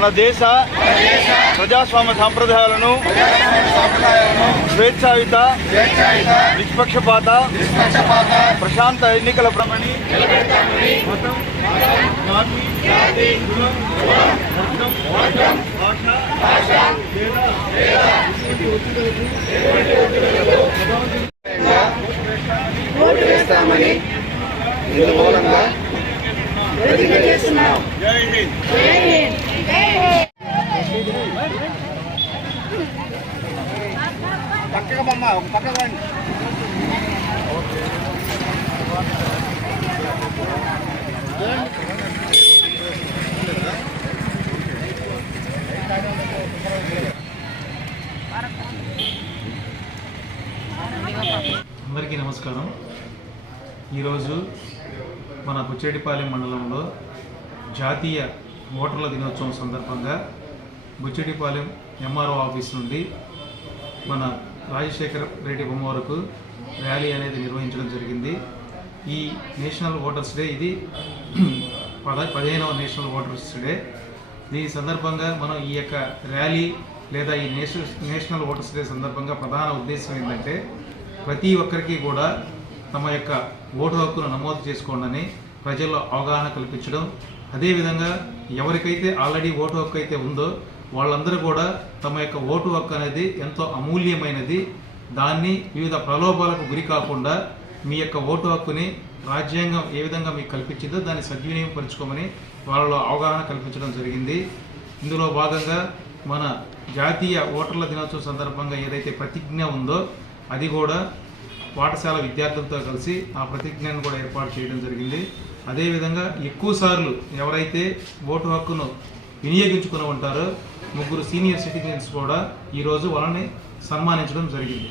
మన దేశ ప్రజాస్వామ్య సాంప్రదాయాలను స్వేచ్ఛాయుత నిష్పక్షపాత ప్రశాంత ఎన్నికల ప్రమణి మతం జాతి కులం వర్గం భాష ఓటు వేస్తామని ఇందు మూలంగా ప్రతిజ్ఞ చేస్తున్నాం. జై హింద్. పక్కగా బొమ్మ ఒక పక్కగా రండి. అందరికీ నమస్కారం. ఈరోజు మన బుచ్చేటిపాలెం మండలంలో జాతీయ ఓటర్ల దినోత్సవం సందర్భంగా బుచ్చేటిపాలెం ఎంఆర్ఓ ఆఫీస్ నుండి మన రాజశేఖర రెడ్డి బొమ్మ వరకు ర్యాలీ అనేది నిర్వహించడం జరిగింది. ఈ నేషనల్ ఓటర్స్ డే ఇది 15వ నేషనల్ ఓటర్స్ డే. దీని సందర్భంగా మనం ఈ యొక్క ర్యాలీ లేదా ఈ నేషనల్ ఓటర్స్ డే సందర్భంగా ప్రధాన ఉద్దేశం ఏంటంటే ప్రతి ఒక్కరికి కూడా తమ యొక్క ఓటు హక్కును నమోదు చేసుకోండి ప్రజల్లో అవగాహన కల్పించడం, అదేవిధంగా ఎవరికైతే ఆల్రెడీ ఓటు హక్కు అయితే ఉందో వాళ్ళందరూ కూడా తమ యొక్క ఓటు హక్కు అనేది ఎంతో అమూల్యమైనది, దాన్ని వివిధ ప్రలోభాలకు గురి కాకుండా మీ యొక్క ఓటు హక్కుని రాజ్యాంగం ఏ విధంగా మీకు కల్పించిందో దాన్ని సద్వినియోగపరుచుకోమని వాళ్ళలో అవగాహన కల్పించడం జరిగింది. ఇందులో భాగంగా మన జాతీయ ఓటర్ల దినోత్సవం సందర్భంగా ఏదైతే ప్రతిజ్ఞ ఉందో అది కూడా పాఠశాల విద్యార్థులతో కలిసి ఆ ప్రతిజ్ఞను కూడా ఏర్పాటు చేయడం జరిగింది. అదేవిధంగా ఎక్కువ సార్లు ఎవరైతే ఓటు హక్కును వినియోగించుకుని ఉంటారో 3 సీనియర్ సిటిజన్స్ కూడా ఈరోజు వాళ్ళని సన్మానించడం జరిగింది.